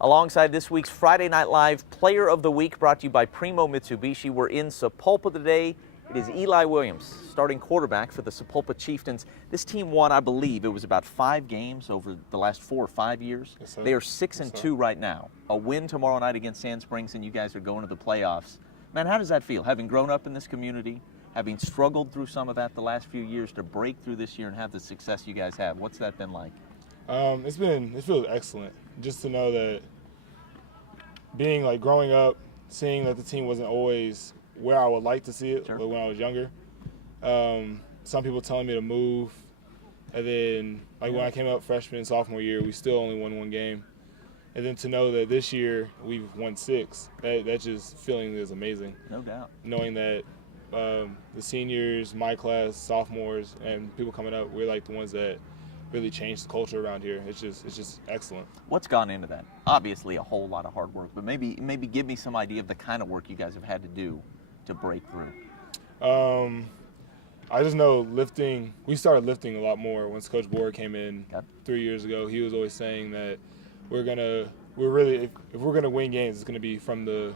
Alongside this week's Friday Night Live Player of the Week, brought to you by Primo Mitsubishi. We're in Sapulpa today. It is Eli Williams, starting quarterback for the Sapulpa Chieftains. This team won, I believe, it was about 5 games over the last 4 or 5 years. Yes, sir. They are 6-2 right now. A win tomorrow night against Sand Springs, and you guys are going to the playoffs. Man, how does that feel, having grown up in this community, having struggled through some of that the last few years, to break through this year and have the success you guys have? What's that been like? It feels excellent just to know that growing up, seeing that the team wasn't always where I would like to see it. Sure. When I was younger. Some people telling me to move, and then when I came up freshman and sophomore year, we still only won 1 game. And then to know that this year we've won 6, that just feeling is amazing. No doubt. Knowing that the seniors, my class, sophomores, and people coming up, we're like the ones that really changed the culture around here. It's just excellent. What's gone into that? Obviously a whole lot of hard work, but maybe give me some idea of the kind of work you guys have had to do to break through. I just know lifting. We started lifting a lot more once Coach Board came in 3 years ago. He was always saying that if we're gonna win games, it's gonna be from the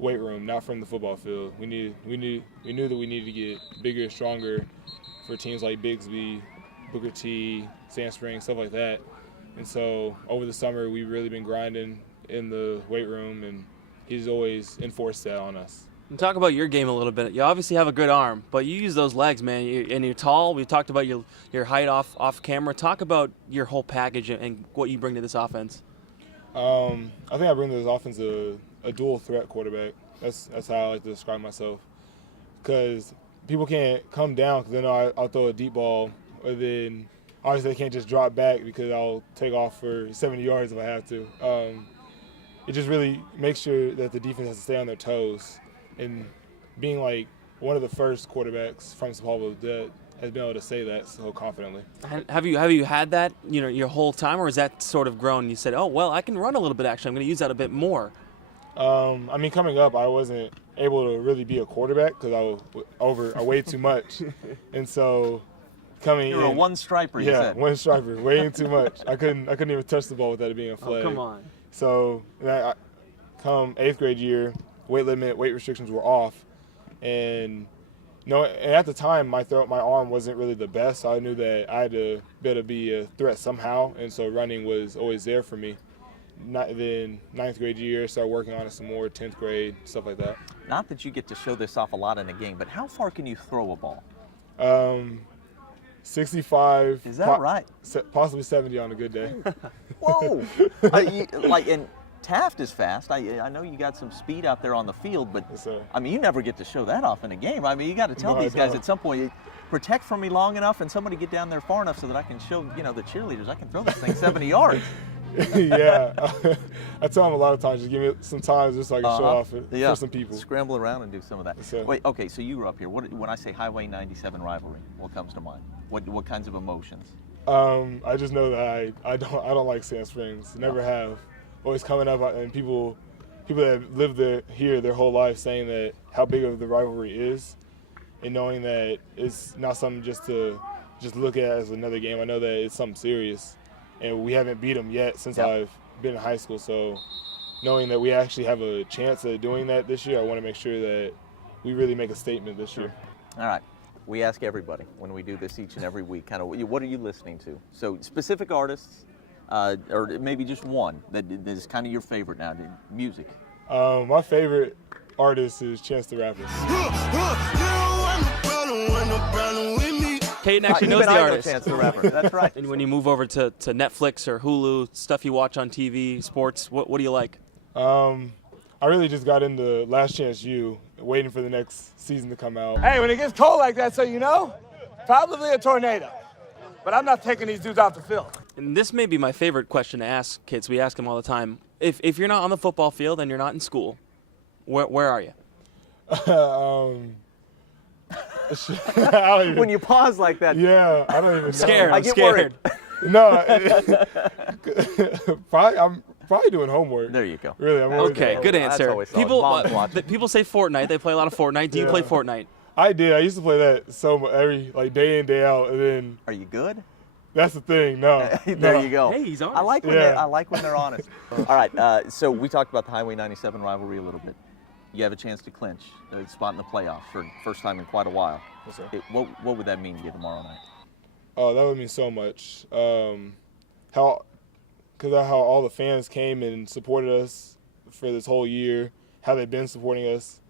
weight room, not from the football field. We knew that we needed to get bigger, stronger for teams like Bigsby, Booker T, Sand Springs, stuff like that. And so over the summer, we've really been grinding in the weight room, and he's always enforced that on us. And talk about your game a little bit. You obviously have a good arm, but you use those legs, man. And you're tall. We talked about your height off camera. Talk about your whole package and what you bring to this offense. I think I bring to this offense a dual threat quarterback. That's how I like to describe myself. Because people can't come down because they know I'll throw a deep ball, and then obviously they can't just drop back because I'll take off for 70 yards if I have to. It just really makes sure that the defense has to stay on their toes. And being like one of the first quarterbacks from Sapulpa that has been able to say that so confidently. Have you had that your whole time, or is that sort of grown? You said, oh well, I can run a little bit. Actually, I'm going to use that a bit more. Coming up, I wasn't able to really be a quarterback because I weighed too much, and so coming You're in, a one striper. You said. one striper, weighing too much. I couldn't even touch the ball without it being a flag. Oh, come on. So come 8th grade year, weight limit, weight restrictions were off, and at the time my arm wasn't really the best. So I knew that I had to be a threat somehow, and so running was always there for me. Then 9th grade year, started working on it some more. 10th grade, stuff like that. Not that you get to show this off a lot in a game, but how far can you throw a ball? 65. Is that right? Possibly 70 on a good day. Whoa! And Taft is fast. I know you got some speed out there on the field, but Yes, sir. you never get to show that off in a game. You got to tell these guys at some point, protect from me long enough, and somebody get down there far enough so that I can show the cheerleaders I can throw this thing 70 yards. Yeah, I tell them a lot of times, just give me some time just so I can show off it for some people. Scramble around and do some of that. Yes, sir. Wait, okay, so you grew up here. When I say Highway 97 rivalry, what comes to mind? What kinds of emotions? I just know that I don't like Sand Springs. Never have. Always coming up and people that have lived here their whole life saying that how big of the rivalry is, and knowing that it's not something just to look at as another game. I know that it's something serious, and we haven't beat them yet since I've been in high school. So knowing that we actually have a chance at doing that this year, I want to make sure that we really make a statement this year. All right. We ask everybody when we do this each and every week, kind of, what are you listening to? So specific artists, or maybe just one that is kind of your favorite now, music. My favorite artist is Chance the Rapper. Caden actually knows the artist. Chance the Rapper. That's right. And when you move over to Netflix or Hulu, stuff you watch on TV, sports, what do you like? I really just got into Last Chance U, waiting for the next season to come out. Hey, when it gets cold like that, so you know, probably a tornado. But I'm not taking these dudes off the field. And this may be my favorite question to ask kids. We ask them all the time. If you're not on the football field and you're not in school, where are you? When you pause like that. Yeah, I don't even know. Scared. I I'm get scared. worried. No, I'm probably doing homework. There you go. Really, I'm always Okay, doing good homework. That's answer. always solid. People say Fortnite. They play a lot of Fortnite. Do you Yeah. play Fortnite? I did. I used to play that so much, every day in, day out, and then Are you good? That's the thing. No. There no. you go. Hey, he's honest. I like when they're honest. All right, so we talked about the Highway 97 rivalry a little bit. You have a chance to clinch a spot in the playoffs for the first time in quite a while. Yes, sir. What would that mean to you tomorrow night? Oh, that would mean so much. How all the fans came and supported us for this whole year, how they've been supporting us,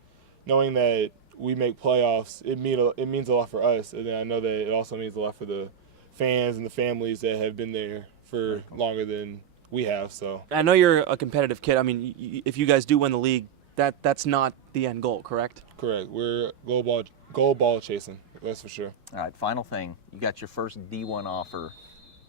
knowing that we make playoffs, it means a lot for us. And then I know that it also means a lot for the fans and the families that have been there for longer than we have. So I know you're a competitive kid. I mean, if you guys do win the league, that's not the end goal, correct? correct. We're goal ball chasing. That's for sure. All right, final thing. You got your first D1 offer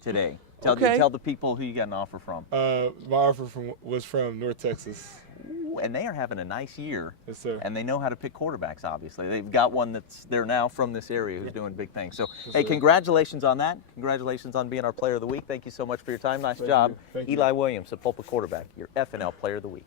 today. Okay. Tell the people who you got an offer from. My offer was from North Texas. Ooh, and they are having a nice year. Yes, sir. And they know how to pick quarterbacks, obviously. They've got one that's there now from this area who's doing big things. So, hey, sir. congratulations on that. Congratulations on being our Player of the Week. Thank you so much for your time. Nice job. you. Thank you. Eli Williams, Sapulpa quarterback, your FNL Player of the Week.